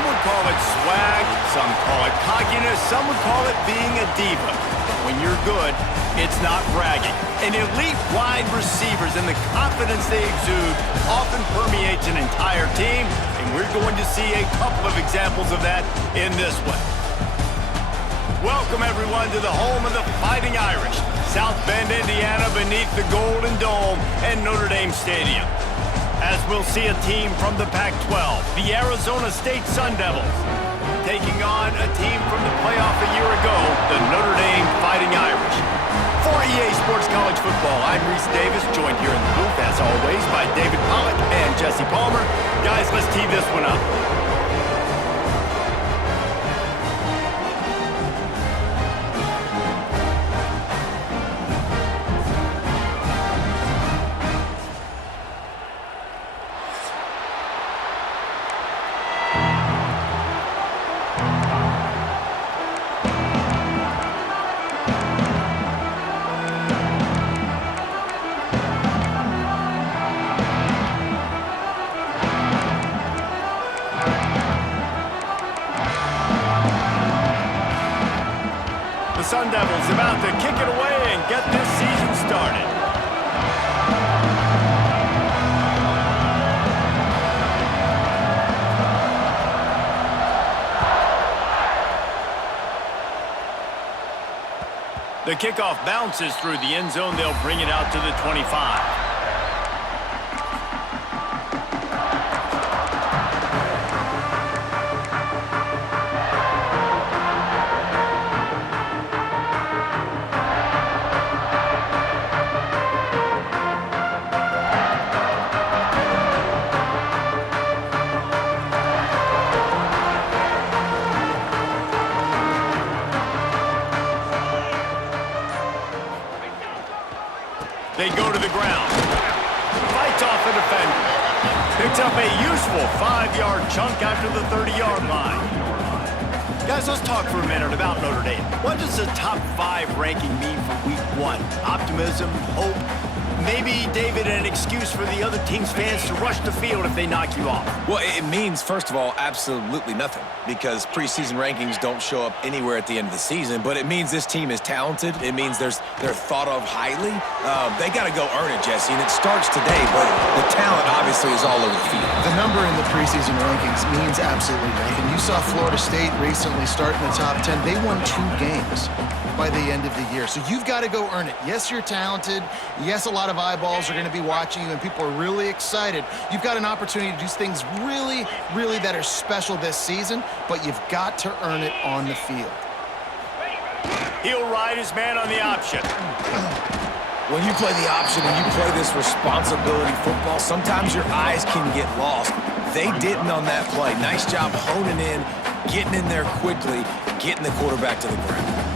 Some would call it swag, some call it cockiness, some would call it being a diva. But when you're good, it's not bragging. And elite wide receivers and the confidence they exude often permeates an entire team, and we're going to see a couple of examples of that in this one. Welcome, everyone, to the home of the Fighting Irish, South Bend, Indiana, beneath the Golden Dome and Notre Dame Stadium. As we'll see a team from the Pac-12, the Arizona State Sun Devils, taking on a team from the playoff a year ago, the Notre Dame Fighting Irish. For EA Sports College Football, I'm Reese Davis, joined here in the booth, as always, by David Pollack and Jesse Palmer. Guys, let's tee this one up. The Sun Devils about to kick it away and get this season started. The kickoff bounces through the end zone. They'll bring it out to the 25. They go to the ground. Fights off the defender. Picks up a useful 5-yard chunk after the 30-yard line. Guys, let's talk for a minute about Notre Dame. What does the top 5 ranking mean for week 1? Optimism, hope, maybe, David, an excuse for the other team's fans to rush the field if they knock you off? Well, it means, first of all, absolutely nothing, because preseason rankings don't show up anywhere at the end of the season, but it means this team is talented. It means they're thought of highly. They got to go earn it, Jesse, and it starts today, but the talent obviously is all over the field. The number in the preseason rankings means absolutely nothing. You saw Florida State recently start in the top 10. They won 2 games by the end of the year. So you've got to go earn it. Yes, you're talented. Yes, a lot of eyeballs are going to be watching you, and people are really excited. You've got an opportunity to do things really, really that are special this season, but you've got to earn it on the field. He'll ride his man on the option. When you play the option and you play this responsibility football, sometimes your eyes can get lost. They didn't on that play. Nice job honing in, getting in there quickly, getting the quarterback to the ground.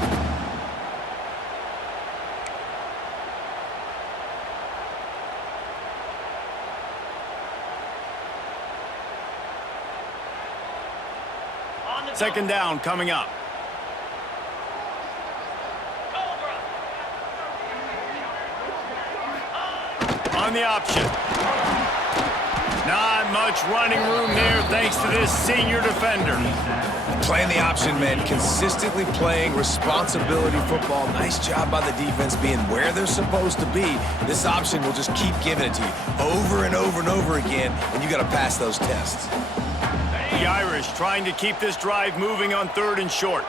Second down coming up. On the option. Not much running room there thanks to this senior defender. Playing the option, man, consistently playing responsibility football. Nice job by the defense being where they're supposed to be. This option will just keep giving it to you over and over and over again, and you got to pass those tests. The Irish trying to keep this drive moving on 3rd and short.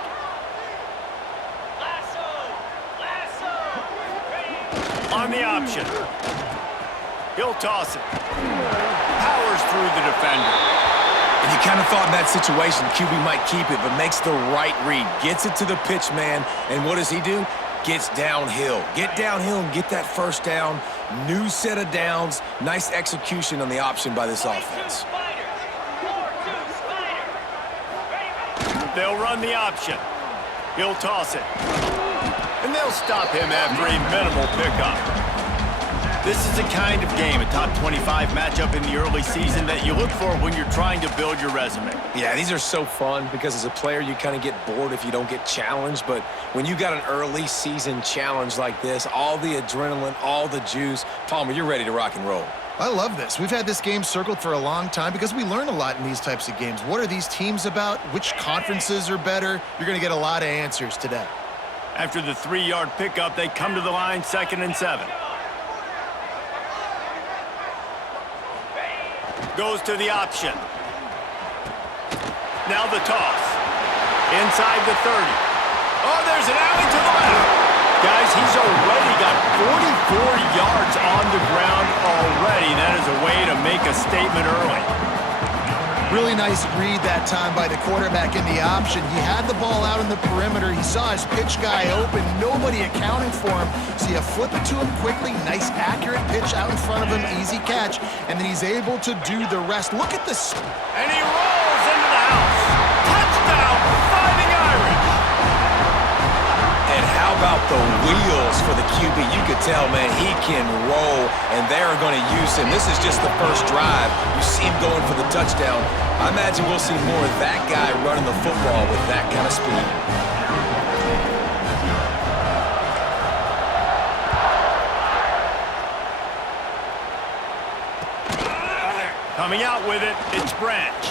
On the option. He'll toss it. Powers through the defender. And you kind of thought in that situation QB might keep it, but makes the right read. Gets it to the pitch man, and what does he do? Gets downhill. Get downhill and get that first down. New set of downs. Nice execution on the option by this offense. They'll run the option. He'll toss it. And they'll stop him after a minimal pickup. This is the kind of game, a top 25 matchup in the early season, that you look for when you're trying to build your resume. Yeah, these are so fun because as a player, you kind of get bored if you don't get challenged. But when you got an early season challenge like this, all the adrenaline, all the juice, Palmer, you're ready to rock and roll. I love this. We've had this game circled for a long time because we learn a lot in these types of games. What are these teams about? Which conferences are better? You're going to get a lot of answers today. After the 3-yard pickup, they come to the line, 2nd and 7. Goes to the option. Now the toss. Inside the 30. Oh, there's an alley to the left. Guys, he's already got 44 yards on the ground already. That is a way to make a statement early. Really nice read that time by the quarterback in the option. He had the ball out in the perimeter. He saw his pitch guy open. Nobody accounting for him. So you flip it to him quickly. Nice, accurate pitch out in front of him. Easy catch. And then he's able to do the rest. Look at this. And he rolls into the house. Touchdown, Fighting Irish. And how about the wheels for the QB? You could tell, man, he can roll, and they're going to use him. This is just the first drive. You see him going for the touchdown. I imagine we'll see more of that guy running the football with that kind of speed. Coming out with it, it's Branch.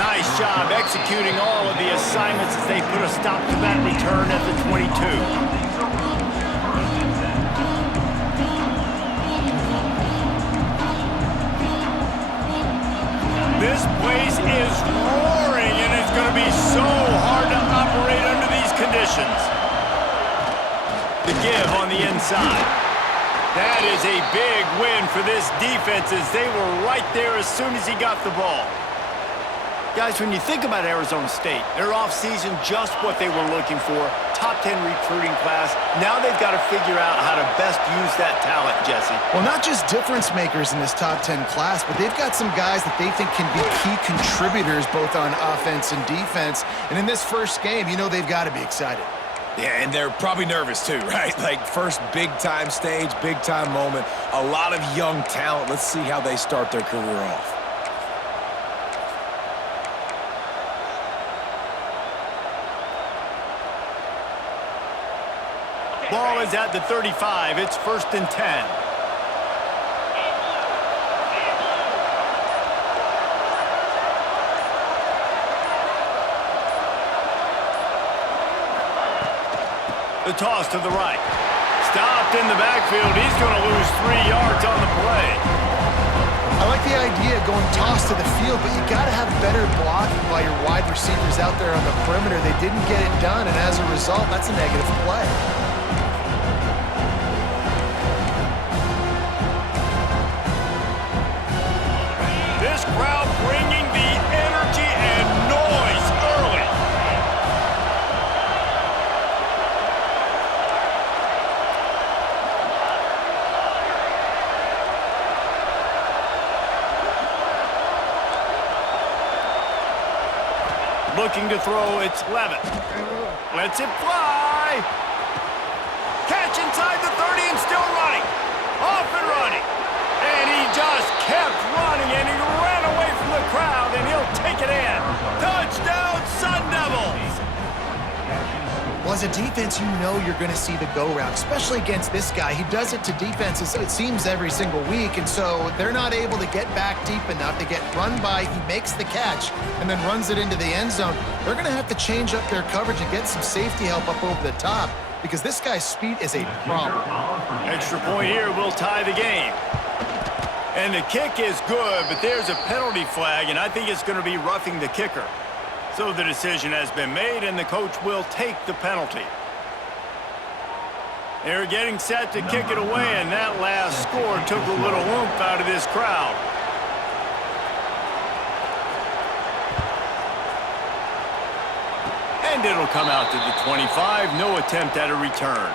Nice job executing all of the assignments as they put a stop to that return at the 22. This place is roaring, and it's going to be so hard to operate under these conditions. The give on the inside. That is a big win for this defense as they were right there as soon as he got the ball. Guys, when you think about Arizona State, their offseason just what they were looking for, top 10 recruiting class. Now they've got to figure out how to best use that talent, Jesse. Well, not just difference makers in this top 10 class, but they've got some guys that they think can be key contributors both on offense and defense. And in this first game, you know they've got to be excited. Yeah, and they're probably nervous too, right? Like first big-time stage, big-time moment. A lot of young talent. Let's see how they start their career off. Ball is at the 35. It's 1st and 10. The toss to the right. Stopped in the backfield. He's going to lose 3 yards on the play. I like the idea of going toss to the field, but you got to have better blocking by your wide receivers out there on the perimeter. They didn't get it done, and as a result, that's a negative play. This crowd bringing the energy and noise early. Looking to throw, it's Levitt. Lets it fly. Catch inside the 30 and still running. Off and running. And he just kept running, and he ran away from the crowd, and he'll take it in. Touchdown, Sun Devils! Well, as a defense, you know you're going to see the go route, especially against this guy. He does it to defenses, it seems, every single week, and so they're not able to get back deep enough. They get run by, he makes the catch, and then runs it into the end zone. They're going to have to change up their coverage and get some safety help up over the top because this guy's speed is a problem. Extra point here will tie the game. And the kick is good, but there's a penalty flag, and I think it's going to be roughing the kicker. So the decision has been made, and the coach will take the penalty. They're getting set to kick it away, and that last score took a little oomph out of this crowd. And it'll come out to the 25. No attempt at a return.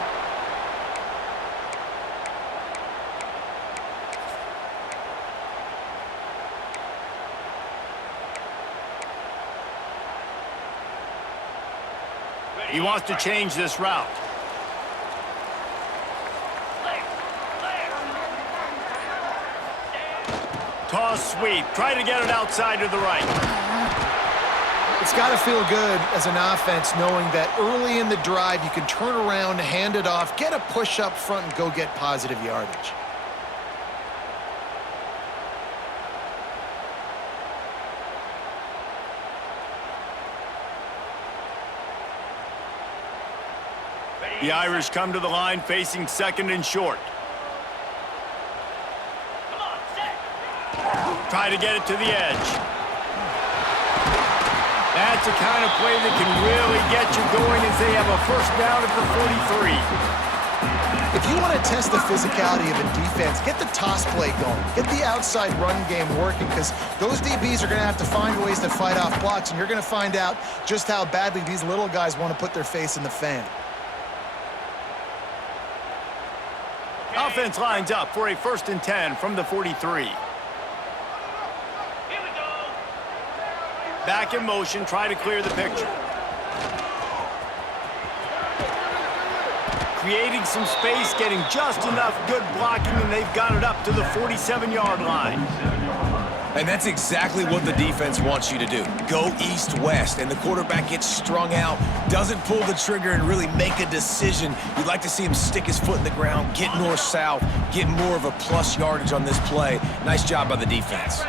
He wants to change this route. Toss sweep. Try to get it outside to the right. It's got to feel good as an offense knowing that early in the drive you can turn around, hand it off, get a push up front, and go get positive yardage. The Irish come to the line facing second and short. Try to get it to the edge. That's the kind of play that can really get you going as they have a first down at the 43. If you want to test the physicality of a defense, get the toss play going. Get the outside run game working, because those DBs are going to have to find ways to fight off blocks, and you're going to find out just how badly these little guys want to put their face in the fan. Offense lines up for a 1st and 10 from the 43. Back in motion, try to clear the picture. Creating some space, getting just enough good blocking, and they've got it up to the 47-yard line. And that's exactly what the defense wants you to do. Go east-west, and the quarterback gets strung out, doesn't pull the trigger and really make a decision. You'd like to see him stick his foot in the ground, get north-south, get more of a plus yardage on this play. Nice job by the defense.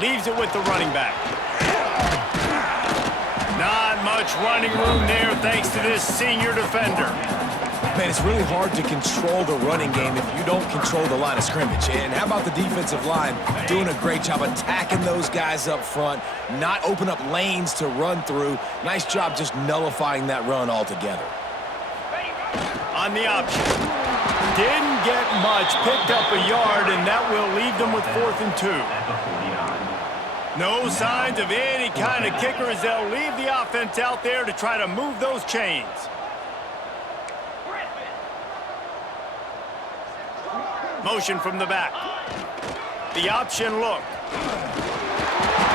Leaves it with the running back. Not much running room there thanks to this senior defender. Man, it's really hard to control the running game if you don't control the line of scrimmage. And how about the defensive line doing a great job attacking those guys up front, not open up lanes to run through. Nice job just nullifying that run altogether. On the option. Didn't get much, picked up a yard, and that will leave them with 4th and 2. No signs of any kind of kicker as they'll leave the offense out there to try to move those chains. Motion from the back. The option look.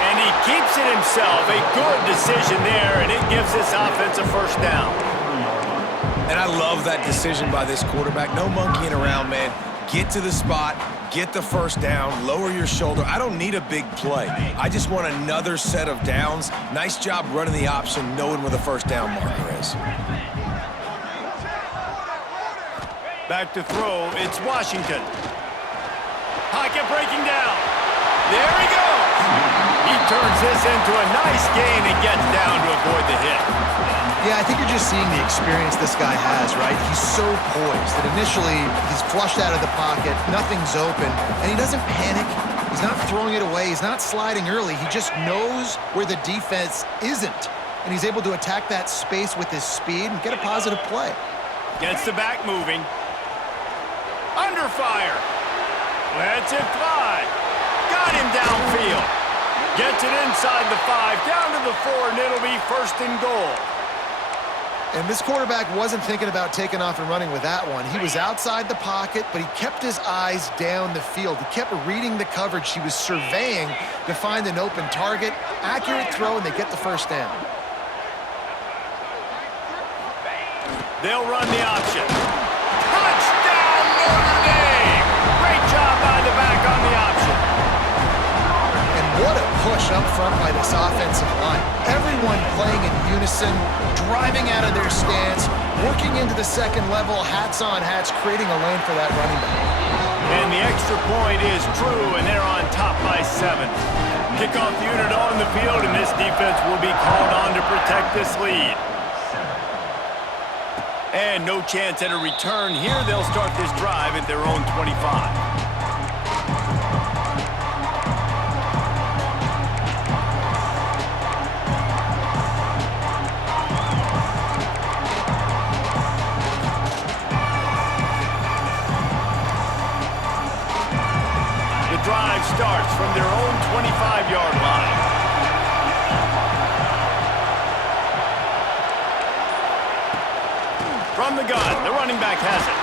And he keeps it himself. A good decision there, and it gives this offense a 1st down. And I love that decision by this quarterback. No monkeying around, man. Get to the spot, get the 1st down, lower your shoulder. I don't need a big play. I just want another set of downs. Nice job running the option, knowing where the 1st down marker is. Back to throw, it's Washington. Pocket breaking down. There he goes. He turns this into a nice gain and gets down to avoid the hit. Yeah, I think you're just seeing the experience this guy has, right? He's so poised that initially he's flushed out of the pocket, nothing's open, and he doesn't panic. He's not throwing it away. He's not sliding early. He just knows where the defense isn't, and he's able to attack that space with his speed and get a positive play. Gets the back moving. Under fire. Lets it fly. Got him downfield. Gets it inside the 5, down to the 4, and it'll be 1st and goal. And this quarterback wasn't thinking about taking off and running with that one. He was outside the pocket, but he kept his eyes down the field. He kept reading the coverage. He was surveying to find an open target. Accurate throw, and they get the 1st down. They'll run the option. Touchdown, Notre Dame! Great job by the back on the option. And what a push up front by this offensive line. Everyone playing in unison, driving out of their stance, working into the 2nd level, hats on hats, creating a lane for that running back. And the extra point is true, and they're on top by 7. Kickoff unit on the field, and this defense will be called on to protect this lead. And no chance at a return here. They'll start this drive at their own 25. Drive starts from their own 25-yard line. From the gun, the running back has it.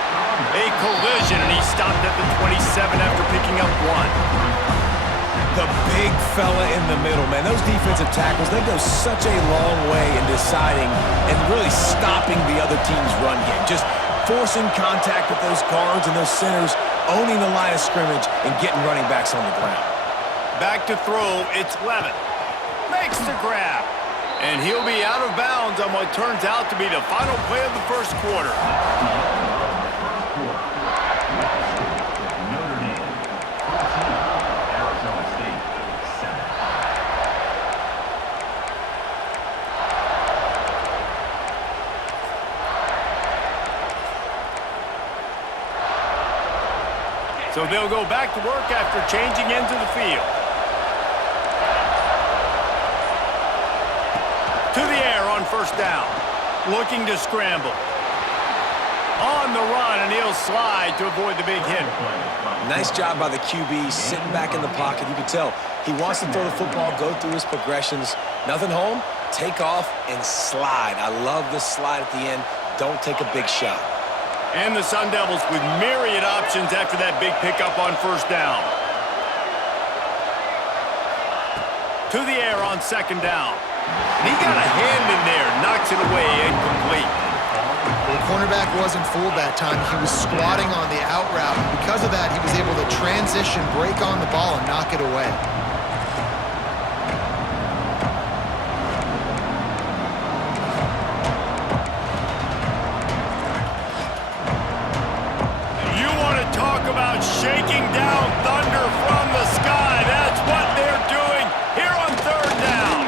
A collision, and he stopped at the 27 after picking up 1. The big fella in the middle, man. Those defensive tackles, they go such a long way in deciding and really stopping the other team's run game. Just forcing contact with those guards and those centers, owning the line of scrimmage and getting running backs on the ground. Back to throw, it's Levin. Makes the grab. And he'll be out of bounds on what turns out to be the final play of the 1st quarter. So they'll go back to work after changing into the field. To the air on first down. Looking to scramble. On the run, and he'll slide to avoid the big hit. Nice job by the QB, sitting back in the pocket. You can tell he wants to throw the football, go through his progressions. Nothing home, take off, and slide. I love the slide at the end. Don't take a big shot. And the Sun Devils with myriad options after that big pickup on first down. To the air on second down. He got a hand in there, knocks it away, incomplete. The cornerback wasn't fooled that time. He was squatting on the out route, and because of that, he was able to transition, break on the ball, and knock it away. You want to talk about shaking down thunder from the sky. That's what they're doing here on third down.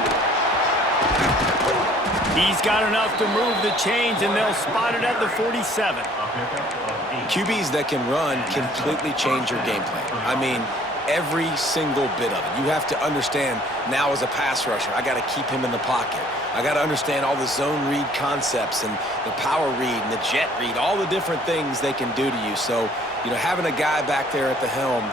He's got enough to move the chains, and they'll spot it at the 47. QBs that can run completely change your game plan. I mean, every single bit of it. You have to understand now as a pass rusher, I got to keep him in the pocket. I got to understand all the zone read concepts and the power read and the jet read, all the different things they can do to you. So, you know, having a guy back there at the helm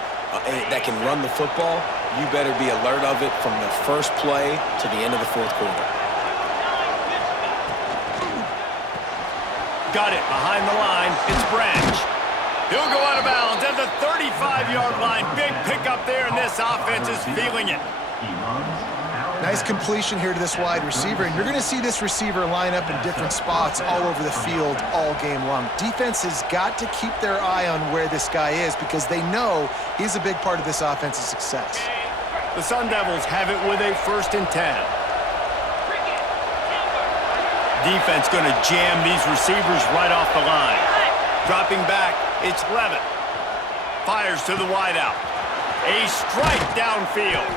that can run the football, you better be alert of it from the first play to the end of the fourth quarter. Got it behind the line. It's Branch. He'll go out of bounds at the 35-yard line. Big pickup there, and this offense is feeling it. Nice completion here to this wide receiver, and you're going to see this receiver line up in different spots all over the field all game long. Defense has got to keep their eye on where this guy is because they know he's a big part of this offense's success. The Sun Devils have it with a 1st and 10. Defense going to jam these receivers right off the line. Dropping back, it's Levitt. Fires to the wideout. A strike downfield.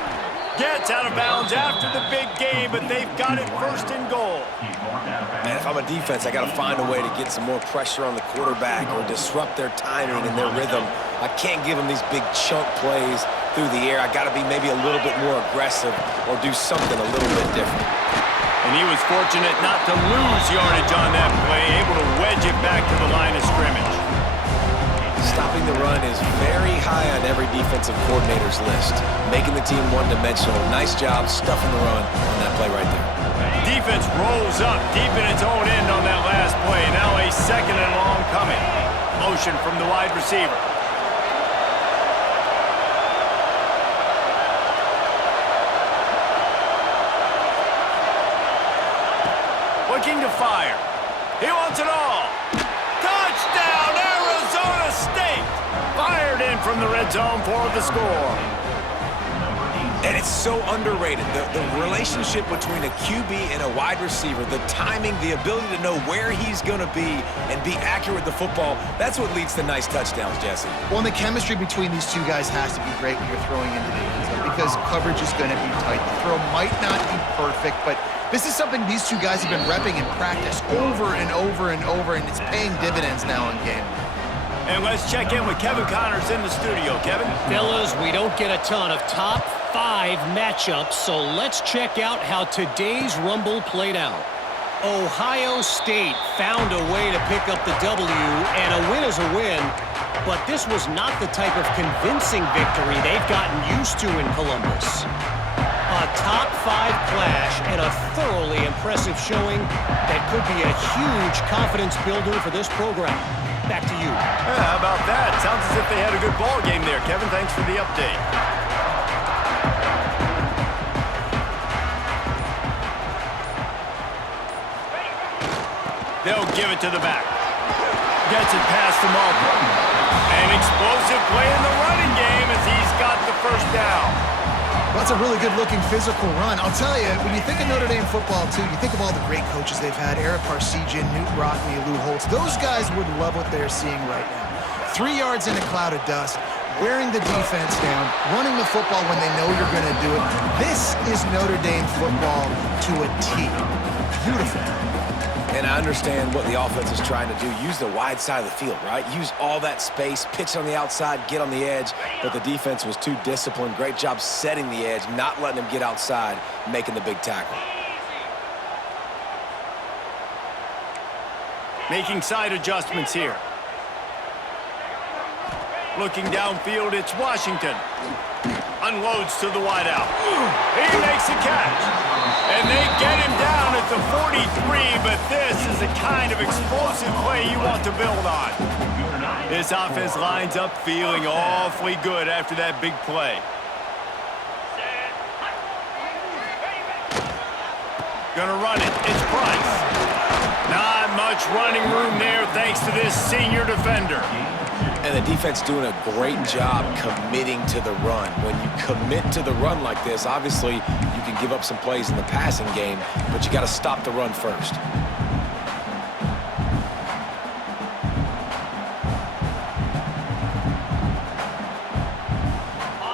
Gets out of bounds after the big game, but they've got it 1st and goal. Man, if I'm a defense, I got to find a way to get some more pressure on the quarterback or disrupt their timing and their rhythm. I can't give them these big chunk plays through the air. I got to be maybe a little bit more aggressive or do something a little bit different. And he was fortunate not to lose yardage on that play, able to wedge it back to the line of scrimmage. Stopping the run is very high on every defensive coordinator's list. Making the team one-dimensional. Nice job stuffing the run on that play right there. Defense rolls up deep in its own end on that last play. Now a 2nd and long coming. Motion from the wide receiver. Looking to fire. He wants it all. Touchdown, Arizona State! Fired in from the red zone for the score. And it's so underrated. The relationship between a QB and a wide receiver, the timing, the ability to know where he's going to be and be accurate with the football, that's what leads to nice touchdowns, Jesse. Well, and the chemistry between these two guys has to be great when you're throwing into the end zone because coverage is going to be tight. The throw might not be perfect, but this is something these two guys have been repping in practice over and over and over, and it's paying dividends now in game. And let's check in with Kevin Connors in the studio. Kevin? Fellas, we don't get a ton of top 5 matchups, so let's check out how today's Rumble played out. Ohio State found a way to pick up the W, and a win is a win, but this was not the type of convincing victory they've gotten used to in Columbus. A top 5 clash and a thoroughly impressive showing that could be a huge confidence builder for this program. Back to you. Yeah, how about that? Sounds as if they had a good ball game there. Kevin, thanks for the update. They'll give it to the back. Gets it past the marker. An explosive play in the running game as he's got the 1st down. Well, that's a really good-looking physical run. I'll tell you, when you think of Notre Dame football, too, you think of all the great coaches they've had, Eric Parsegian, Newt Rockne, Lou Holtz. Those guys would love what they're seeing right now. 3 yards in a cloud of dust, wearing the defense down, running the football when they know you're going to do it. This is Notre Dame football to a T. Beautiful. And I understand what the offense is trying to do. Use the wide side of the field, right? Use all that space, pitch on the outside, get on the edge. But the defense was too disciplined. Great job setting the edge, not letting them get outside, making the big tackle. Making side adjustments here. Looking downfield, it's Washington. Unloads to the wideout. He makes a catch. And they get him down at the 43, but this is the kind of explosive play you want to build on. This offense lines up feeling awfully good after that big play. Gonna run it. It's Price. Not much running room there thanks to this senior defender. And the defense doing a great job committing to the run. When you commit to the run like this, obviously you can give up some plays in the passing game, but you got to stop the run first.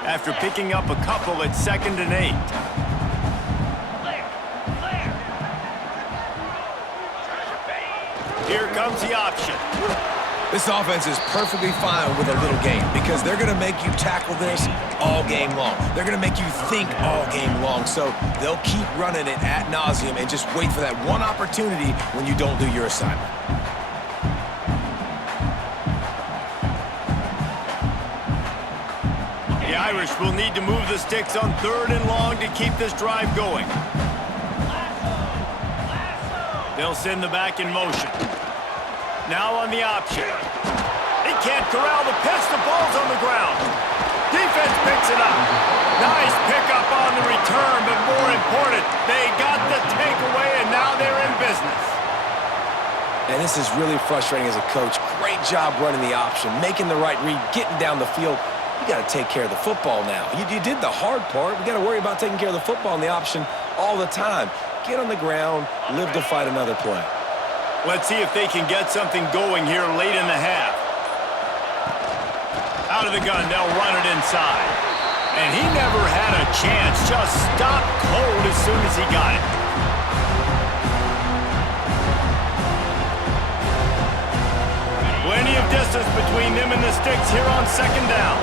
After picking up a couple at 2nd and 8. Here comes the option. This offense is perfectly fine with a little game because they're going to make you tackle this all game long. They're going to make you think all game long. So they'll keep running it ad nauseum and just wait for that one opportunity when you don't do your assignment. The Irish will need to move the sticks on 3rd and long to keep this drive going. They'll send the back in motion. Now on the option. He can't corral the pitch. The ball's on the ground. Defense picks it up. Nice pickup on the return, but more important, they got the takeaway, and now they're in business. And this is really frustrating as a coach. Great job running the option, making the right read, getting down the field. You got to take care of the football now. You did the hard part. We got to worry about taking care of the football and the option all the time. Get on the ground, live to fight another play. Let's see if they can get something going here late in the half. Out of the gun, they'll run it inside. And he never had a chance, just stopped cold as soon as he got it. Plenty of distance between them and the sticks here on 2nd down.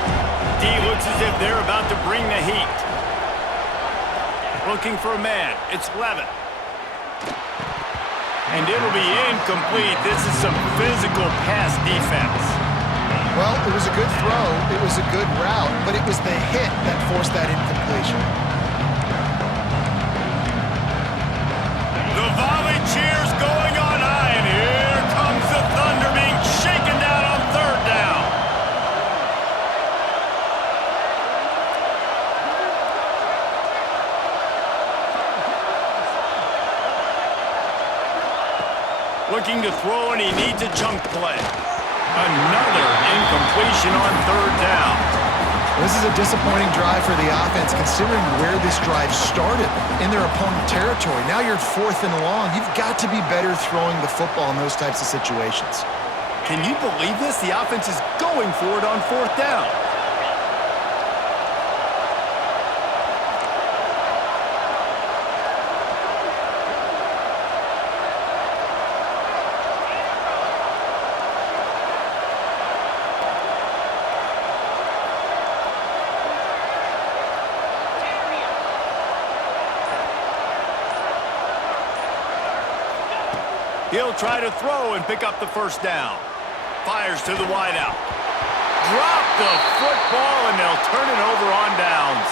D looks as if they're about to bring the heat. Looking for a man, it's Levin. And it'll be incomplete. This is some physical pass defense. Well, it was a good throw, it was a good route, but it was the hit that forced that incompletion. The volley cheers going on high, and here comes the Thunder being shaken down on 3rd down. Looking to throw, and he needs a chunk play. Another incompletion on 3rd down. This is a disappointing drive for the offense, considering where this drive started in their opponent territory. Now you're 4th and long. You've got to be better throwing the football in those types of situations. Can you believe this? The offense is going for it on 4th down. He'll try to throw and pick up the 1st down. Fires to the wideout. Drop the football, and they'll turn it over on downs.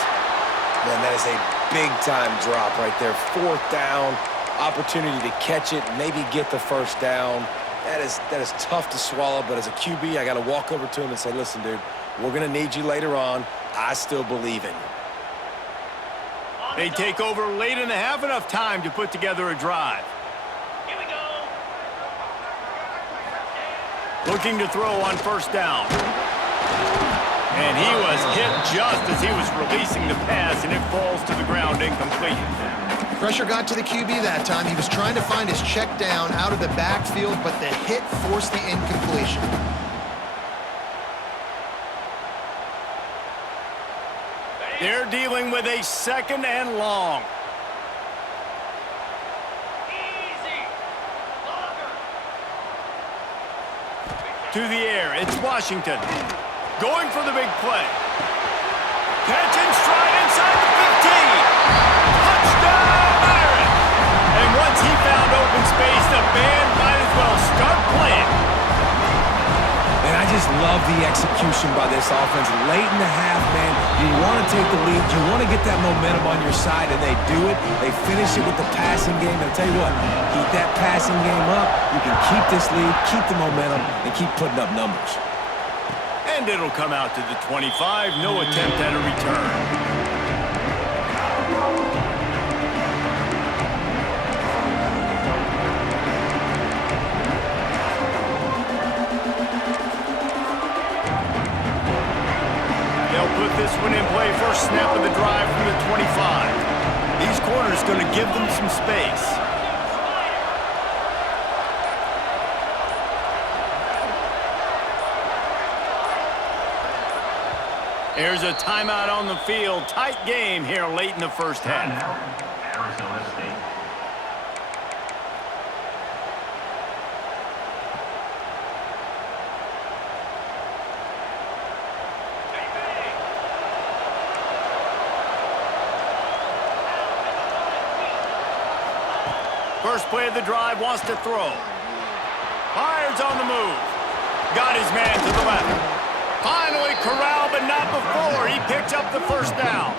Man, that is a big-time drop right there. 4th down, opportunity to catch it, maybe get the 1st down. That is tough to swallow, but as a QB, I got to walk over to him and say, listen, dude, we're going to need you later on. I still believe in you. They take over late in the half, enough time to put together a drive. Looking to throw on 1st down. And he was hit just as he was releasing the pass, and it falls to the ground incomplete. Pressure got to the QB that time. He was trying to find his check down out of the backfield, but the hit forced the incompletion. They're dealing with a 2nd and long. through the air. It's Washington. Going for the big play. Catch and stride inside the 15. Touchdown, Irish! And once he found open space, the band might as well start playing. And I just love the execution by this offense. Late in the half, man, you want to take the lead. You want to get that momentum on your side, and they do it. They finish it with the passing game. And I'll tell you what, keep that passing game up. You can keep this lead, keep the momentum, and keep putting up numbers. And it'll come out to the 25. No attempt at a return. Put this one in play. First snap of the drive from the 25. These corners going to give them some space. Here's a timeout on the field. Tight game here late in the first half. Arizona State. First play of the drive, wants to throw. Fires on the move. Got his man to the left. Finally corralled, but not before. He picks up the first down.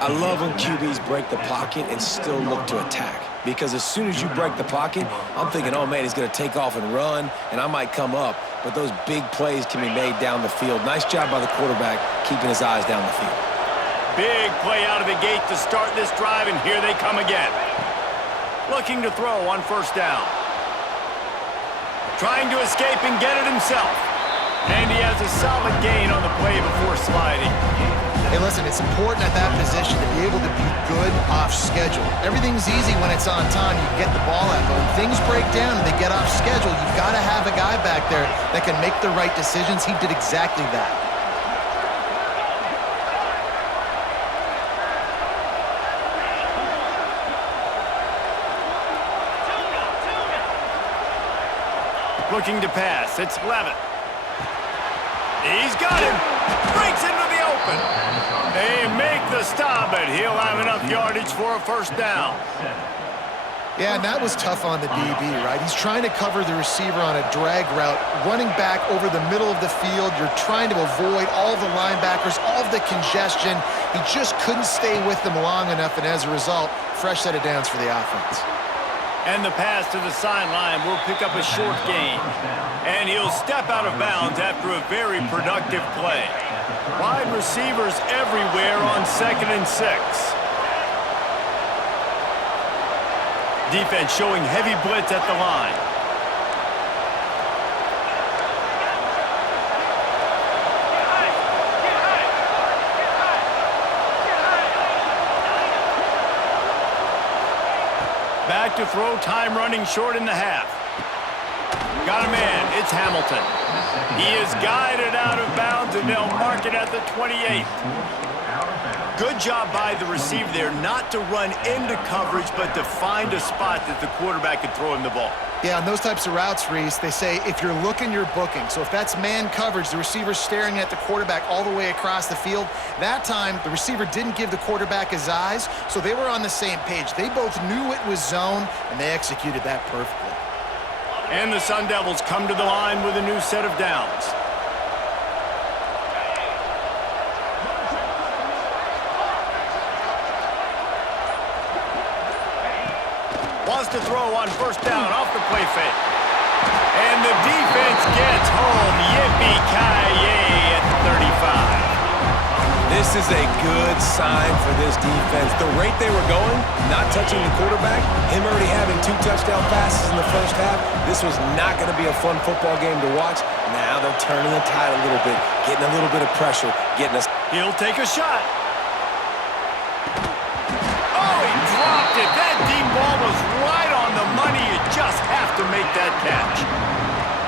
I love when QBs break the pocket and still look to attack. Because as soon as you break the pocket, I'm thinking, oh, man, he's going to take off and run, and I might come up. But those big plays can be made down the field. Nice job by the quarterback keeping his eyes down the field. Big play out of the gate to start this drive, and here they come again. Looking to throw on first down. Trying to escape and get it himself. And he has a solid gain on the play before sliding. Hey, listen, it's important at that position to be able to be good off schedule. Everything's easy when it's on time. You can get the ball out. But when things break down and they get off schedule, you've got to have a guy back there that can make the right decisions. He did exactly that. Looking to pass. It's Levitt. He's got him. Breaks into the open. They make the stop, but he'll have enough yardage for a first down. Yeah, and that was tough on the DB, right? He's trying to cover the receiver on a drag route, running back over the middle of the field. You're trying to avoid all the linebackers, all of the congestion. He just couldn't stay with them long enough, and as a result, fresh set of downs for the offense. And the pass to the sideline will pick up a short gain. And he'll step out of bounds after a very productive play. Wide receivers everywhere on 2nd and 6. Defense showing heavy blitz at the line. Back to throw, time running short in the half. Got a man, it's Hamilton. He is guided out of bounds, and they'll mark it at the 28. Good job by the receiver there not to run into coverage, but to find a spot that the quarterback could throw him the ball. Yeah, on those types of routes, Reese, they say if you're looking, you're booking. So if that's man coverage, the receiver's staring at the quarterback all the way across the field. That time, the receiver didn't give the quarterback his eyes, so they were on the same page. They both knew it was zone, and they executed that perfectly. And the Sun Devils come to the line with a new set of downs. Wants to throw on first down off the play fake. And the defense gets home. Yippee-ki-yay at the 35. This is a good sign for this defense. The rate they were going, not touching the quarterback, him already having 2 touchdown passes in the first half, this was not going to be a fun football game to watch. Now they're turning the tide a little bit, getting a little bit of pressure, getting us. He'll take a shot. Oh, he dropped it. That deep ball was right on the money. You just have to make that catch.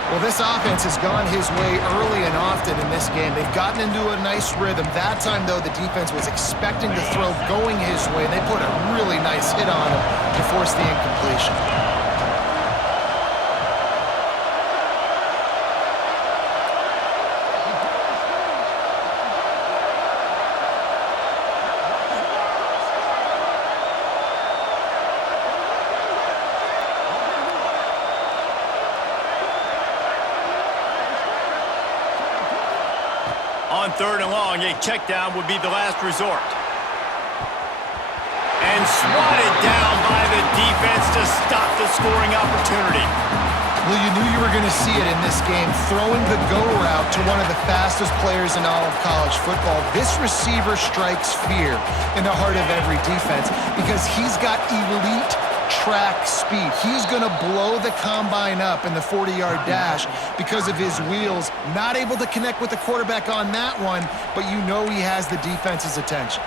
Well, this offense has gone his way early and often in this game. They've gotten into a nice rhythm. That time, though, the defense was expecting the throw going his way, and they put a really nice hit on him to force the incompletion. On 3rd and long, a check down would be the last resort. And swatted down by the defense to stop the scoring opportunity. Well, you knew you were going to see it in this game, throwing the go route to one of the fastest players in all of college football. This receiver strikes fear in the heart of every defense because he's got elite track speed. He's going to blow the combine up in the 40-yard dash because of his wheels. Not able to connect with the quarterback on that one, but you know he has the defense's attention.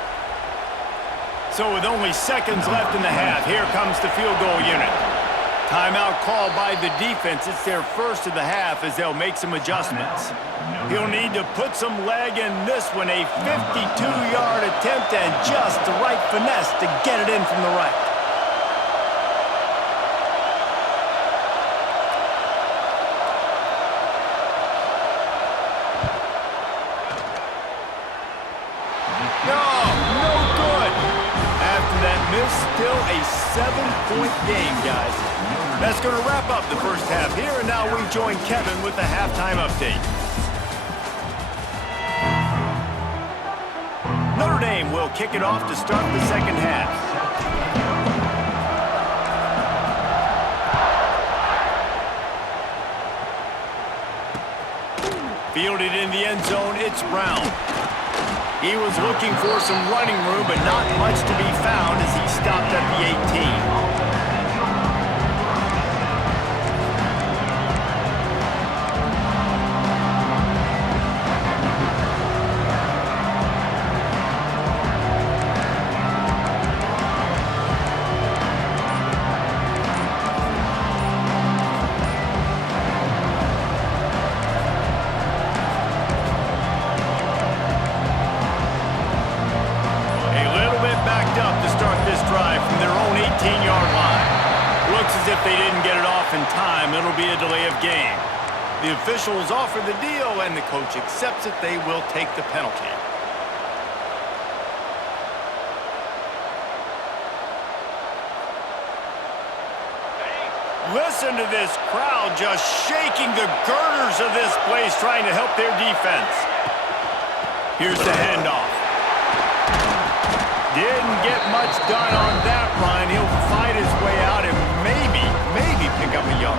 So with only seconds left in the half, here comes the field goal unit. Timeout called by the defense. It's their first of the half as they'll make some adjustments. He'll need to put some leg in this one. A 52-yard attempt and just the right finesse to get it in from the right. No good. After that miss, still a 7-point game, guys. That's going to wrap up the first half here, and now we join Kevin with the halftime update. Notre Dame will kick it off to start the second half. Fielded in the end zone, it's Brown. He was looking for some running room, but not much to be found as he stopped at the 18. If they didn't get it off in time, it'll be a delay of game. The officials offer the deal, and the coach accepts it. They will take the penalty. Listen to this crowd just shaking the girders of this place, trying to help their defense. Here's the handoff. Didn't get much done on that run. He'll fight his way out and maybe pick up a yard.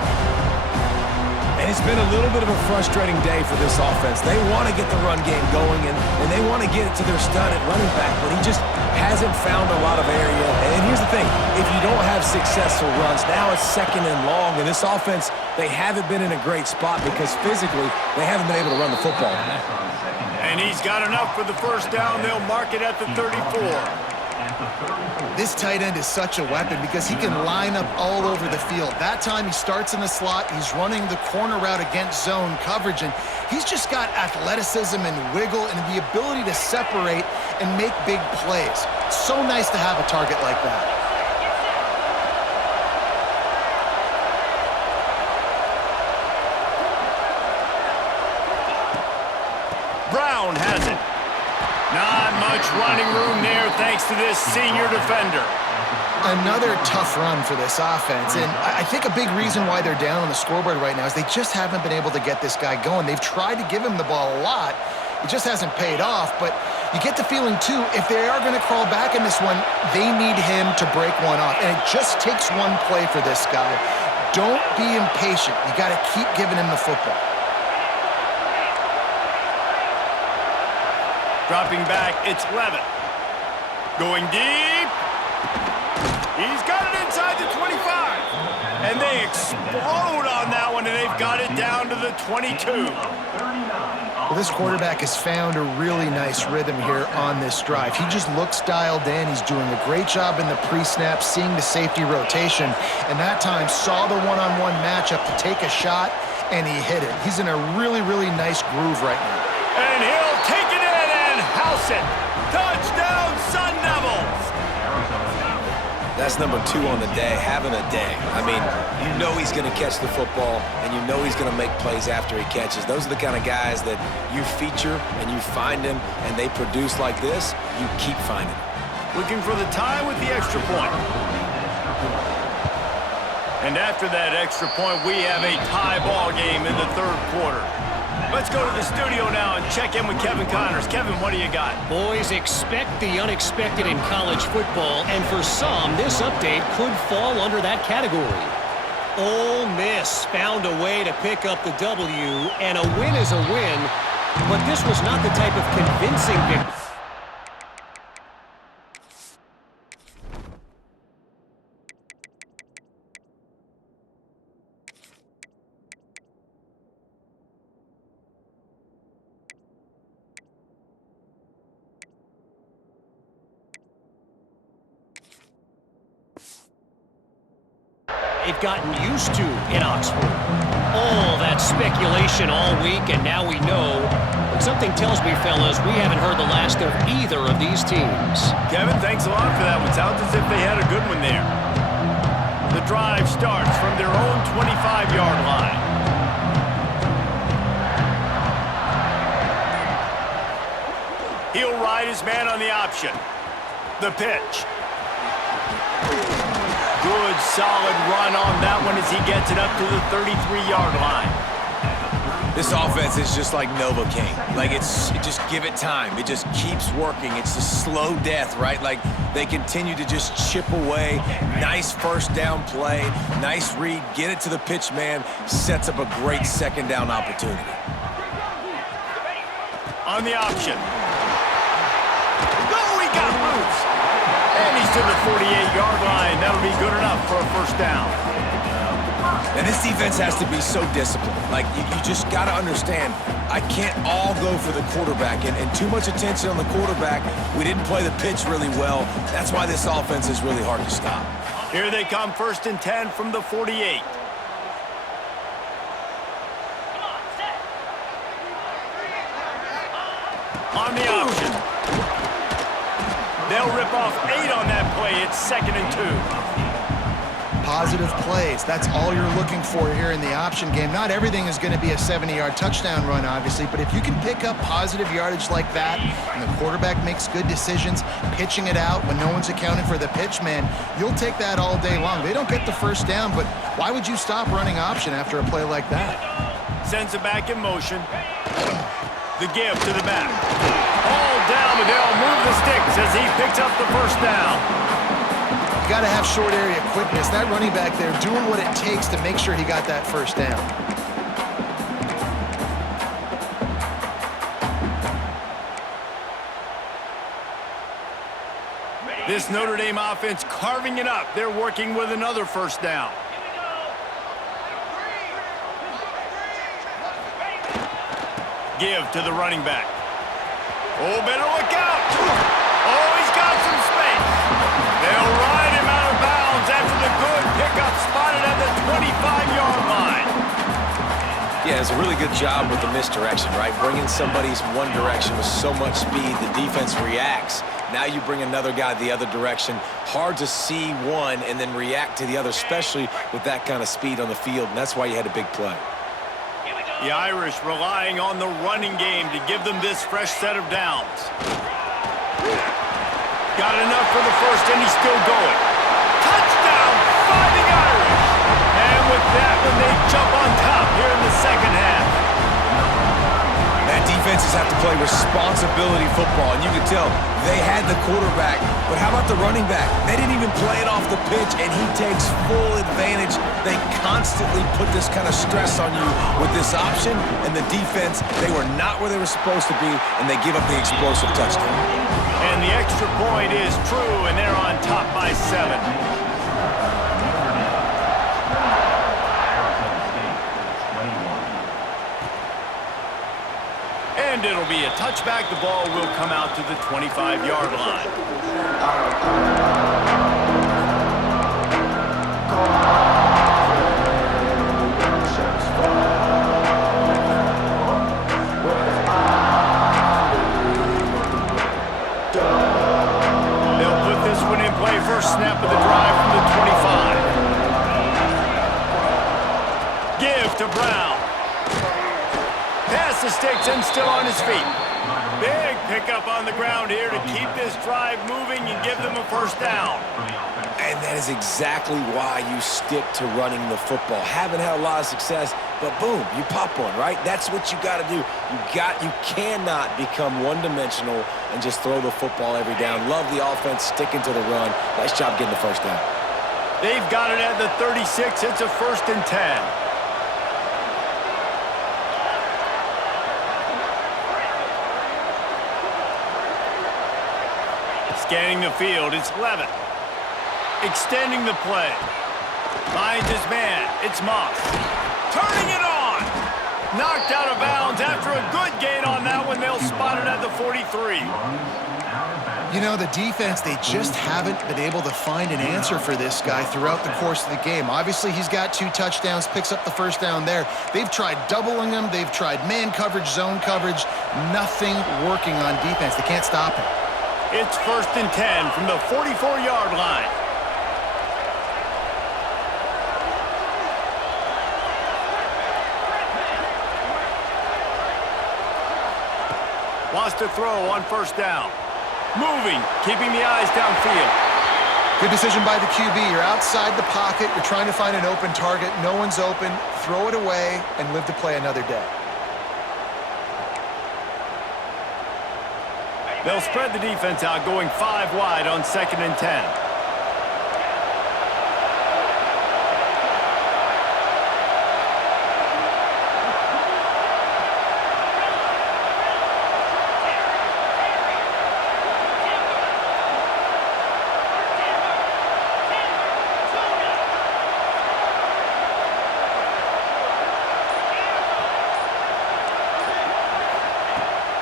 And it's been a little bit of a frustrating day for this offense. They want to get the run game going, and they want to get it to their stud at running back, but he just hasn't found a lot of area. And here's the thing. If you don't have successful runs, now it's 2nd and long, and this offense, they haven't been in a great spot because physically they haven't been able to run the football. And he's got enough for the first down. They'll mark it at the 34. This tight end is such a weapon because he can line up all over the field. That time he starts in the slot, he's running the corner route against zone coverage, and he's just got athleticism and wiggle and the ability to separate and make big plays. So nice to have a target like that. Brown has it. Not much running room there thanks to this senior defender. Another tough run for this offense, and I think a big reason why they're down on the scoreboard right now is they just haven't been able to get this guy going. They've tried to give him the ball a lot. It just hasn't paid off, but you get the feeling, too, if they are going to crawl back in this one, they need him to break one off, and it just takes one play for this guy. Don't be impatient. You got to keep giving him the football. Dropping back, it's Levitt. Going deep. He's got it inside the 25. And they explode on that one, and they've got it down to the 22. Well, this quarterback has found a really nice rhythm here on this drive. He just looks dialed in. He's doing a great job in the pre-snap, seeing the safety rotation, and that time saw the one-on-one matchup to take a shot, and he hit it. He's in a really, really nice groove right now. And he'll take it in and house it. Touchdown, Sun Devils! That's number 2 on the day, having a day. I mean, you know he's going to catch the football, and you know he's going to make plays after he catches. Those are the kind of guys that you feature and you find them, and they produce like this, you keep finding them. Looking for the tie with the extra point. And after that extra point, we have a tie ball game in the third quarter. Let's go to the studio now and check in with Kevin Connors. Kevin, what do you got? Boys, expect the unexpected in college football, and for some, this update could fall under that category. Ole Miss found a way to pick up the W, and a win is a win, but this was not the type of convincing victory. They've gotten used to in Oxford. All that speculation all week, and now we know. But something tells me, fellas, we haven't heard the last of either of these teams. Kevin, thanks a lot for that one. Sounds as if they had a good one there. The drive starts from their own 25-yard line. He'll ride his man on the option. The pitch. Good, solid run on that one as he gets it up to the 33-yard line. This offense is just like Novocaine. Like, just give it time. It just keeps working. It's a slow death, right? Like, they continue to just chip away. Nice first down play. Nice read. Get it to the pitch man. Sets up a great second down opportunity. On the option. Oh, he got loose. And he's to the 48-yard line. That'll be good enough for a first down. And this defense has to be so disciplined. Like, you just got to understand, I can't all go for the quarterback. And too much attention on the quarterback. We didn't play the pitch really well. That's why this offense is really hard to stop. Here they come, 1st and 10 from the 48. On the option. They'll rip off 8 on that play. It's 2nd and 2. Positive plays. That's all you're looking for here in the option game. Not everything is going to be a 70-yard touchdown run, obviously, but if you can pick up positive yardage like that and the quarterback makes good decisions, pitching it out when no one's accounting for the pitch, man, you'll take that all day long. They don't get the first down, but why would you stop running option after a play like that? Sends it back in motion. The give to the back. All down, but they'll move the sticks as he picks up the first down. You got to have short area quickness. That running back there doing what it takes to make sure he got that first down. This Notre Dame offense carving it up. They're working with another first down. Give to the running back. Oh, better look out. Oh, he's got some space. They'll ride him out of bounds after the good pickup spotted at the 25-yard line. Yeah, it's a really good job with the misdirection, right? Bringing somebody's one direction with so much speed, the defense reacts. Now you bring another guy the other direction. Hard to see one and then react to the other, especially with that kind of speed on the field, and that's why you had a big play. The Irish relying on the running game to give them this fresh set of downs. Got enough for the first, and he's still going. Touchdown, Fighting Irish! And with that one, they jump on top here in the second half. That defenses have to play responsibility football, and you can tell they had the quarterback, but how about the running back? They didn't even play it off the pitch, and he takes full advantage. They constantly put this kind of stress on you with this option, and the defense, they were not where they were supposed to be, and they give up the explosive touchdown. And the extra point is true, and they're on top by 7. And it'll be a touchback. The ball will come out to the 25-yard line. They'll put this one in play. First snap of the drive from the 25. Give to Brown. Pass the sticks and still on his feet. Big pickup on the ground here to keep this drive moving and give them a first down. And that is exactly why you stick to running the football. Haven't had a lot of success, but boom, you pop one, right? That's what you got to do. You cannot become one-dimensional and just throw the football every down. Love the offense, sticking to the run. Nice job getting the first down. They've got it at the 36. It's a 1st and 10. Scanning the field, it's Levitt. Extending the play. Finds his man, it's Moss. Turning it on! Knocked out of bounds after a good gain on that one. They'll spot it at the 43. You know, the defense, they just haven't been able to find an answer for this guy throughout the course of the game. Obviously, he's got 2 touchdowns, picks up the first down there. They've tried doubling him. They've tried man coverage, zone coverage. Nothing working on defense. They can't stop him. It's 1st and 10 from the 44-yard line. Wants to throw on 1st down. Moving, keeping the eyes downfield. Good decision by the QB. You're outside the pocket. You're trying to find an open target. No one's open. Throw it away and live to play another day. They'll spread the defense out, going 5 wide on 2nd and 10.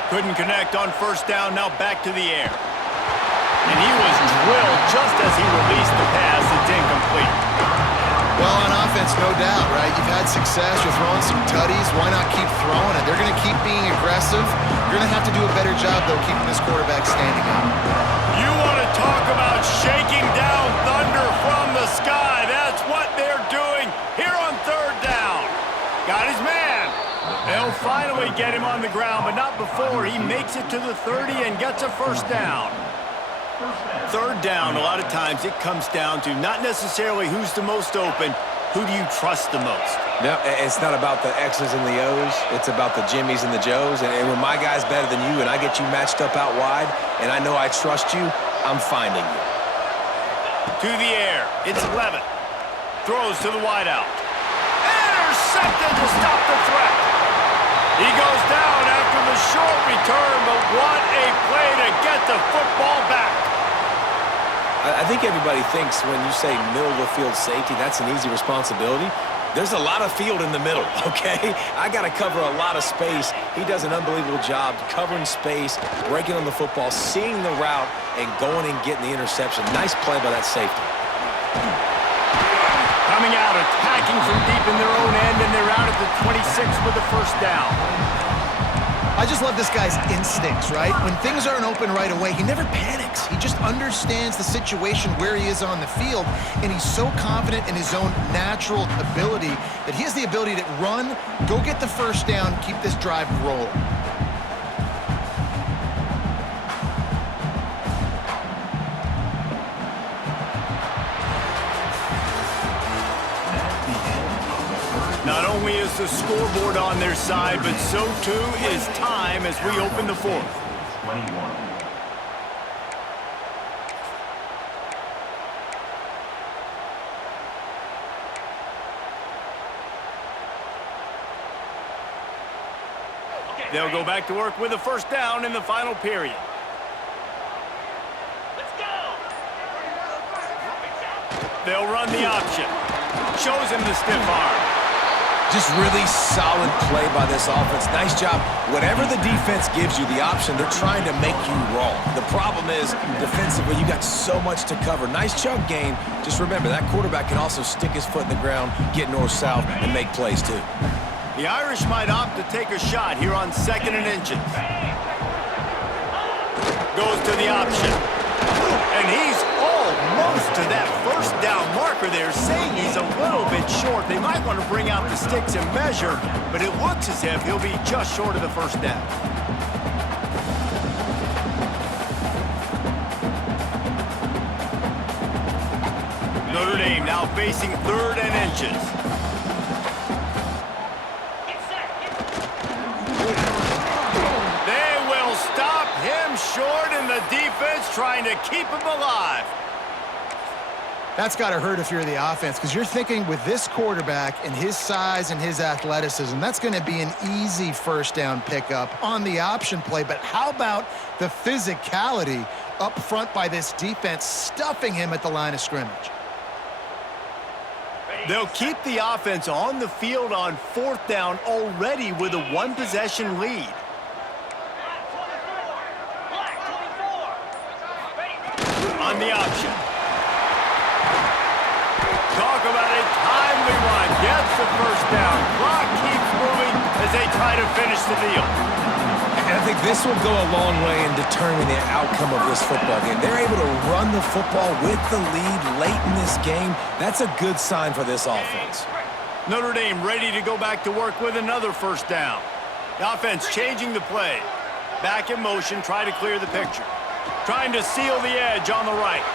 Couldn't connect on 1st down, now back to the air. And he was drilled just as he released the pass. It's incomplete. Well, on offense, no doubt, right? You've had success. You're throwing some tutties. Why not keep throwing it? They're going to keep being aggressive. You're going to have to do a better job, though, keeping this quarterback standing up. You want to talk about shaking down thunder from the sky. That's what they're doing here on 3rd down. Got his man. They'll finally get him on the ground, but not before he makes it to the 30 and gets a 1st down. 3rd down, a lot of times it comes down to not necessarily who's the most open, who do you trust the most? No, it's not about the X's and the O's. It's about the Jimmys and the Joes. And when my guy's better than you and I get you matched up out wide and I know I trust you, I'm finding you. To the air, it's Levitt. Throws to the wideout. Intercepted to stop the threat. He goes down after the short return, but what a play to get the football back. I think everybody thinks when you say middle of the field safety, that's an easy responsibility. There's a lot of field in the middle, okay? I got to cover a lot of space. He does an unbelievable job covering space, breaking on the football, seeing the route, and going and getting the interception. Nice play by that safety. Coming out, attacking from deep in their own end, and they're out at the 26 with the 1st down. I just love this guy's instincts, right? When things aren't open right away, he never panics. He just understands the situation where he is on the field, and he's so confident in his own natural ability that he has the ability to run, go get the 1st down, keep this drive rolling. Not only is the scoreboard on their side, but so too is time as we open the 4th. 21. They'll go back to work with a 1st down in the final period. Let's go! They'll run the option. Shows him the stiff arm. Just really solid play by this offense. Nice job. Whatever the defense gives you the option, they're trying to make you wrong. The problem is, defensively, you got so much to cover. Nice chunk gain. Just remember, that quarterback can also stick his foot in the ground, get north-south, and make plays, too. The Irish might opt to take a shot here on 2nd and inches. Goes to the option. And he's almost to that 1st down marker there, saying he's a little bit short. They might want to bring out the sticks and measure, but it looks as if he'll be just short of the 1st down. Notre Dame now facing 3rd and inches. They will stop him short, and the defense trying to keep him alive. That's got to hurt if you're the offense, because you're thinking with this quarterback and his size and his athleticism, that's going to be an easy first down pickup on the option play. But how about the physicality up front by this defense, stuffing him at the line of scrimmage? They'll keep the offense on the field on 4th down already with a 1-possession lead. On the option. Talk about a timely one. Gets the first down. Clock keeps moving as they try to finish the deal. And I think this will go a long way in determining the outcome of this football game. They're able to run the football with the lead late in this game. That's a good sign for this offense. Notre Dame ready to go back to work with another first down. The offense changing the play. Back in motion, try to clear the picture. Trying to seal the edge on the right.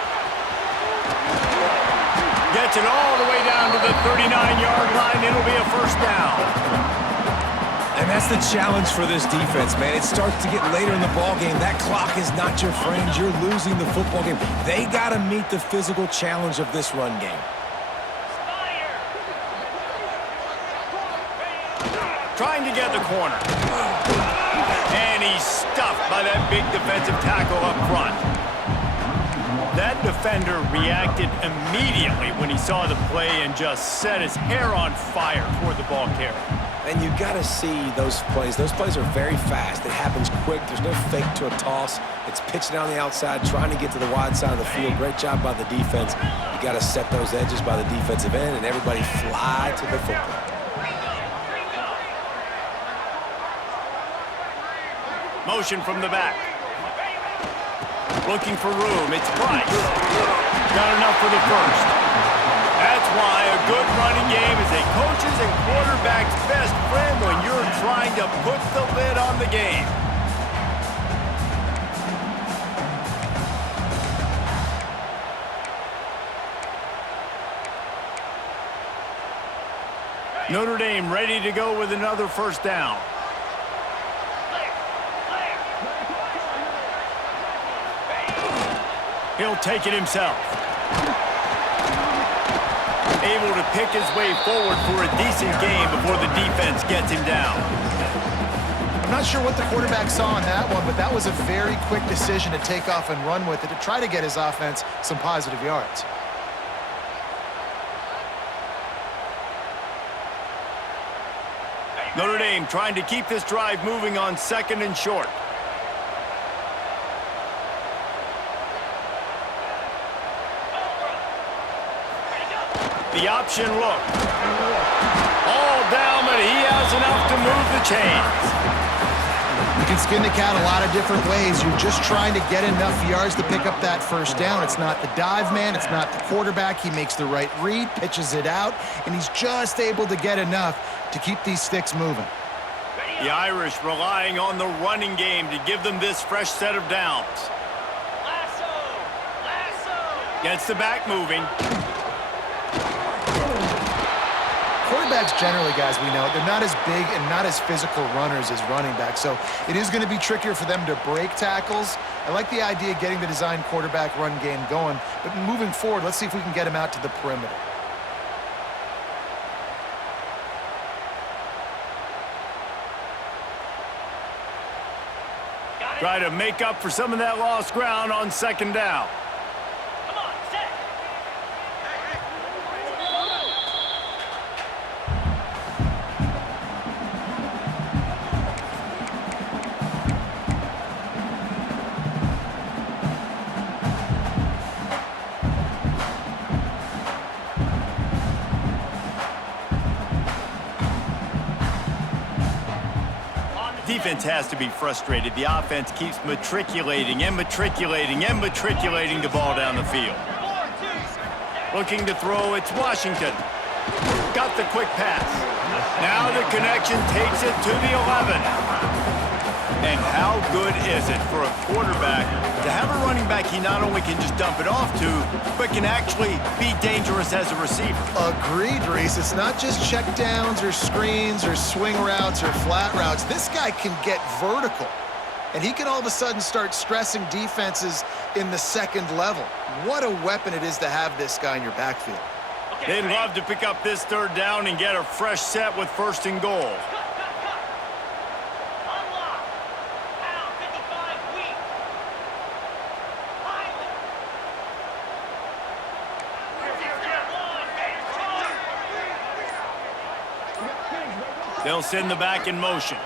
Gets it all the way down to the 39-yard line. It'll be a first down. And that's the challenge for this defense, man. It starts to get later in the ball game. That clock is not your friend. You're losing the football game. They got to meet the physical challenge of this run game. Trying to get the corner. And he's stuffed by that big defensive tackle up front. That defender reacted immediately when he saw the play and just set his hair on fire toward the ball carrier. And you got to see those plays. Those plays are very fast. It happens quick. There's no fake to a toss. It's pitched down the outside, trying to get to the wide side of the field. Great job by the defense. You got to set those edges by the defensive end, and everybody fly to the football. Motion from the back. Looking for room. It's Price. Got enough for the first. That's why a good running game is a coach's and quarterback's best friend when you're trying to put the lid on the game. Notre Dame ready to go with another first down. He'll take it himself. Able to pick his way forward for a decent game before the defense gets him down. I'm not sure what the quarterback saw on that one, but that was a very quick decision to take off and run with it to try to get his offense some positive yards. Notre Dame trying to keep this drive moving on 2nd and short. The option look. All down, but he has enough to move the chains. You can skin the cat a lot of different ways. You're just trying to get enough yards to pick up that first down. It's not the dive man. It's not the quarterback. He makes the right read, pitches it out, and he's just able to get enough to keep these sticks moving. The Irish relying on the running game to give them this fresh set of downs. Gets the back moving. Quarterbacks generally, guys, we know, they're not as big and not as physical runners as running backs, so it is going to be trickier for them to break tackles. I like the idea of getting the design quarterback run game going, but moving forward, let's see if we can get him out to the perimeter. Try to make up for some of that lost ground on 2nd down. Defense has to be frustrated. The offense keeps matriculating and matriculating and matriculating the ball down the field. Looking to throw, it's Washington. Got the quick pass. Now the connection takes it to the 11. And how good is it for a quarterback to have a running back he not only can just dump it off to, but can actually be dangerous as a receiver? Agreed, Reese. It's not just check downs or screens or swing routes or flat routes. This guy can get vertical. And he can all of a sudden start stressing defenses in the second level. What a weapon it is to have this guy in your backfield. They'd love to pick up this third down and get a fresh set with first and goal. They'll send the back in motion.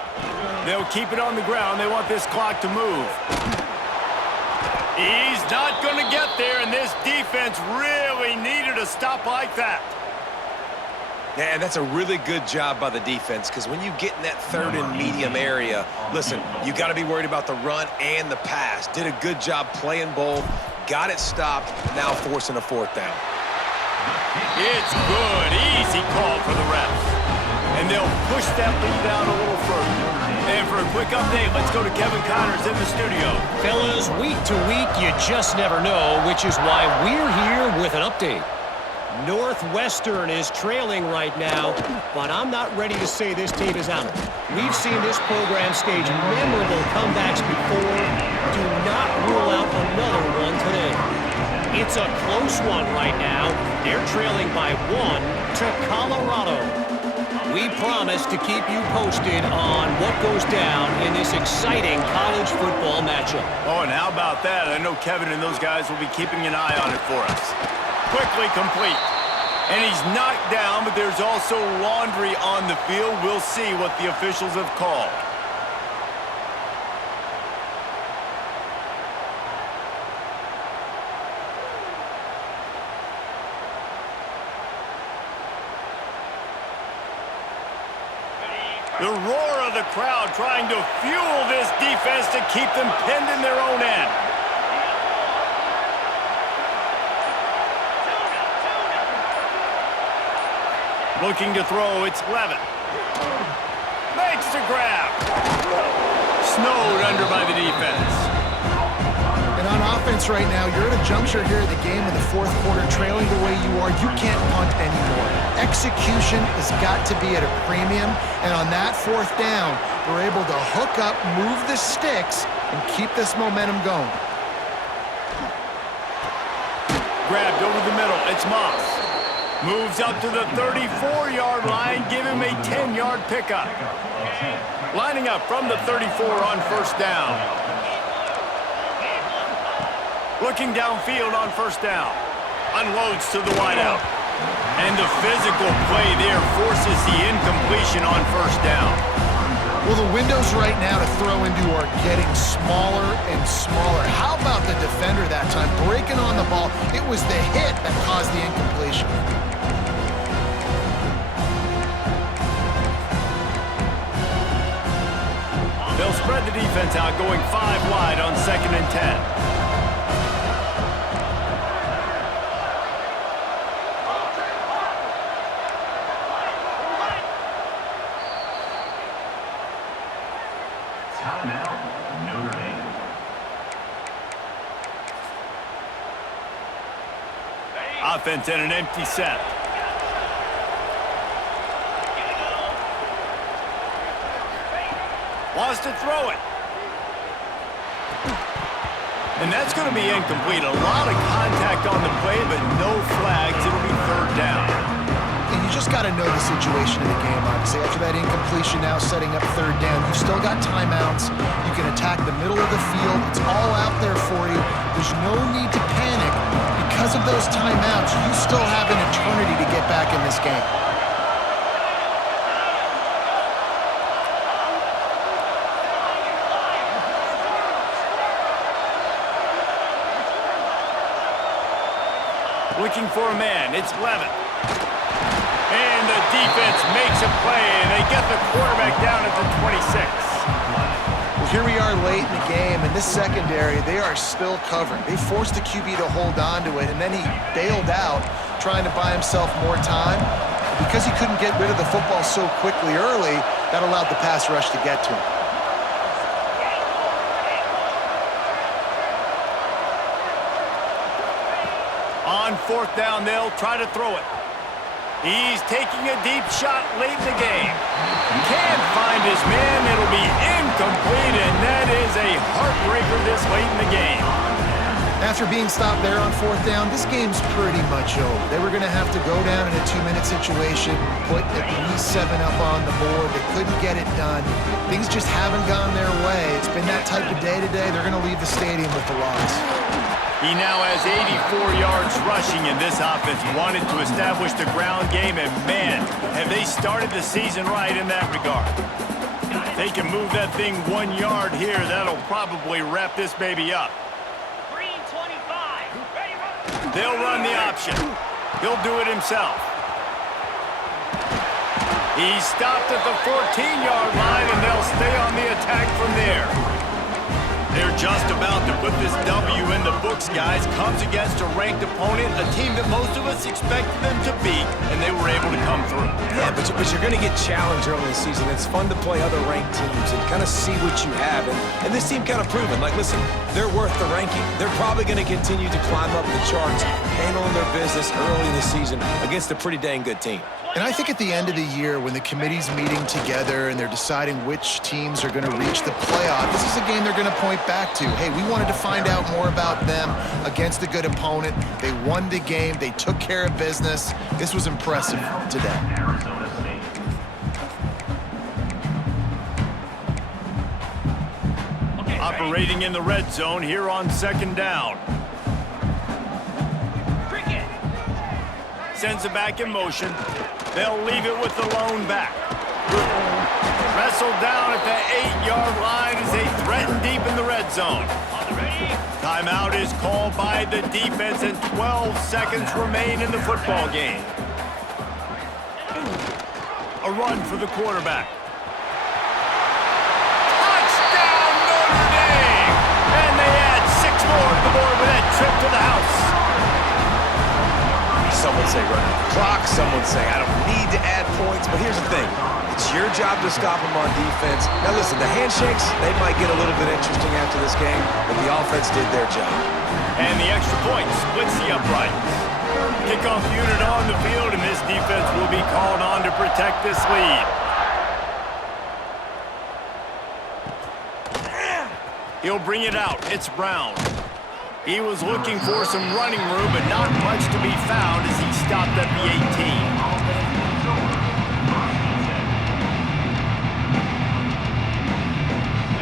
They'll keep it on the ground. They want this clock to move. He's not going to get there, and this defense really needed a stop like that. Yeah, and that's a really good job by the defense, because when you get in that third and medium area, listen, you got to be worried about the run and the pass. Did a good job playing both, got it stopped, now forcing a fourth down. It's good. Easy call for the refs. And they'll push that lead out a little further. And for a quick update, let's go to Kevin Connors in the studio. Fellas, week to week, you just never know, which is why we're here with an update. Northwestern is trailing right now, but I'm not ready to say this team is out. We've seen this program stage memorable comebacks before. Do not rule out another one today. It's a close one right now. They're trailing by 1 to Colorado. We promise to keep you posted on what goes down in this exciting college football matchup. Oh, and how about that? I know Kevin and those guys will be keeping an eye on it for us. Quickly complete. And he's knocked down, but there's also laundry on the field. We'll see what the officials have called. The roar of the crowd trying to fuel this defense to keep them pinned in their own end. Looking to throw, it's Levin. Makes the grab. Snowed under by the defense. And on offense right now, you're at a juncture here of the game in the fourth quarter, trailing the way you are. You can't punt anymore. Execution has got to be at a premium, and on that fourth down, we're able to hook up, move the sticks, and keep this momentum going. Grabbed over the middle, it's Moss. Moves up to the 34-yard line, give him a 10-yard pickup. Lining up from the 34 on first down. Looking downfield on first down. Unloads to the wideout. And the physical play there forces the incompletion on first down. Well, the windows right now to throw into are getting smaller and smaller. How about the defender that time breaking on the ball? It was the hit that caused the incompletion. They'll spread the defense out, going 5 wide on 2nd and 10. Timeout, Notre Dame. Offense in an empty set. Wants to throw it. And that's going to be incomplete. A lot of contact on the play, but no flags. It'll be third down. And you just got to know the situation of the game, obviously. After that incompletion, now setting up third down, you've still got timeouts. You can attack the middle of the field. It's all out there for you. There's no need to panic. Because of those timeouts, you still have an eternity to get back in this game. Looking for a man. It's Levin. And the defense makes a play, and they get the quarterback down at the 26. Well, here we are late in the game, and this secondary, they are still covering. They forced the QB to hold on to it, and then he bailed out, trying to buy himself more time. Because he couldn't get rid of the football so quickly early, that allowed the pass rush to get to him. On fourth down, they'll try to throw it. He's taking a deep shot late in the game. Can't find his man. It'll be incomplete, and that is a heartbreaker this late in the game. After being stopped there on fourth down, this game's pretty much over. They were going to have to go down in a 2-minute situation, put at least 7 up on the board. They couldn't get it done. Things just haven't gone their way. It's been that type of day today. They're going to leave the stadium with the loss. He now has 84 yards rushing, and this offense wanted to establish the ground game, and man, have they started the season right in that regard. If they can move that thing 1 yard here, that'll probably wrap this baby up. They'll run the option. He'll do it himself. He's stopped at the 14-yard line, and they'll stay on the attack from there. They're just about to put this W in the books, guys. Comes against a ranked opponent, a team that most of us expected them to beat, and they were able to come through. Yeah, but you're going to get challenged early in the season. It's fun to play other ranked teams and kind of see what you have. And this team kind of proven, like, listen, they're worth the ranking. They're probably going to continue to climb up the charts, handling their business early in the season against a pretty dang good team. And I think at the end of the year, when the committee's meeting together and they're deciding which teams are going to reach the playoff, this is a game they're going to point back to. Hey, we wanted to find out more about them against a good opponent. They won the game. They took care of business. This was impressive today. Arizona State. Operating in the red zone here on second down. Sends it back in motion. They'll leave it with the lone back. Wrestled down at the 8-yard line as they threaten deep in the red zone. Timeout is called by the defense, and 12 seconds remain in the football game. A run for the quarterback. Touchdown, Notre Dame! And they add 6 more to the board with that trip to the house. Some would say run out the clock. Some would say I don't need to add points. But here's the thing. It's your job to stop them on defense. Now, listen, the handshakes, they might get a little bit interesting after this game, but the offense did their job. And the extra point splits the uprights. Kickoff unit on the field, and this defense will be called on to protect this lead. He'll bring it out. It's Brown. He was looking for some running room, but not much to be found as he stopped at the 18.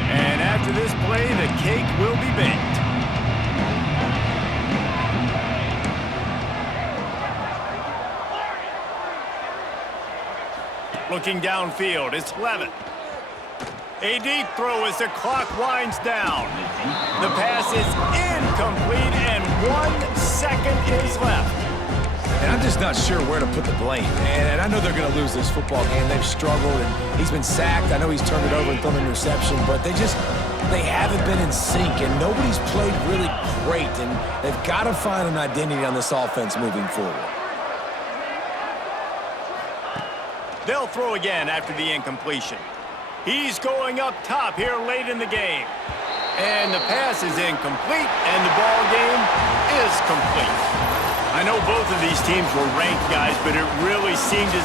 And after this play, the cake will be baked. Looking downfield, it's Levitt. A deep throw as the clock winds down. The pass is incomplete, and 1 second is left. And I'm just not sure where to put the blame. And I know they're going to lose this football game. They've struggled, and he's been sacked. I know he's turned it over and thrown an interception, but they haven't been in sync, and nobody's played really great. And they've got to find an identity on this offense moving forward. They'll throw again after the incompletion. He's going up top here late in the game. And the pass is incomplete, and the ball game is complete. I know both of these teams were ranked, guys, but it really seemed as